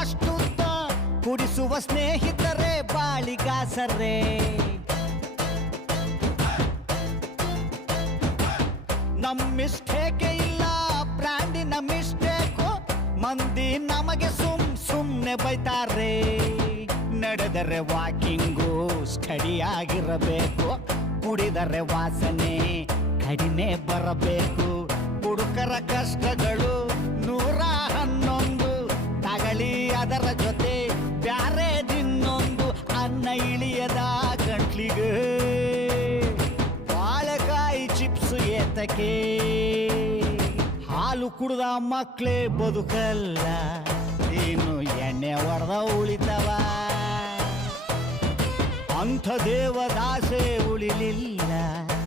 ಅಷ್ಟುದ್ದ ಕುಡಿಸುವ ಸ್ನೇಹಿತರೆ ಬಾಳಿಗಾಸರೇ. ನಮ್ ಮಿಸ್ಟೇಕೆ ಇಲ್ಲ ಬ್ರ್ಯಾಂಡಿನ ಮಿಸ್ಟೇಕು, ಮಂದಿ ನಮಗೆ ಸುಮ್ನೆ ಬೈತಾರೆ. ನಡೆದರೆ ವಾಕಿಂಗು ಸ್ಟಡಿ ಆಗಿರಬೇಕು, ಕುಡಿದರೆ ವಾಸನೆ ಕಡಿಮೆ ಬರಬೇಕು. ಹುಡುಕರ ಕಷ್ಟಗಳು 111, ತಗಳಿ ಅದರ ಜೊತೆ ಬ್ಯಾರೆ ದಿನ್ನೊಂದು. ಅನ್ನ ಇಳಿಯದ ಗಂಟ್ಲಿಗೆ ಬಾಳೆಕಾಯಿ ಚಿಪ್ಸ್ ಏತಕ್ಕೆ, ಹಾಲು ಕುಡ್ದ ಮಕ್ಳೇ ಬದುಕಲ್ಲ, ಇನ್ನು ಎಣ್ಣೆ ಹೊಡೆದ ಉಳಿತವ. ಅಂಥ ದೇವದಾಸೆ ಉಳಿಲಿಲ್ಲ.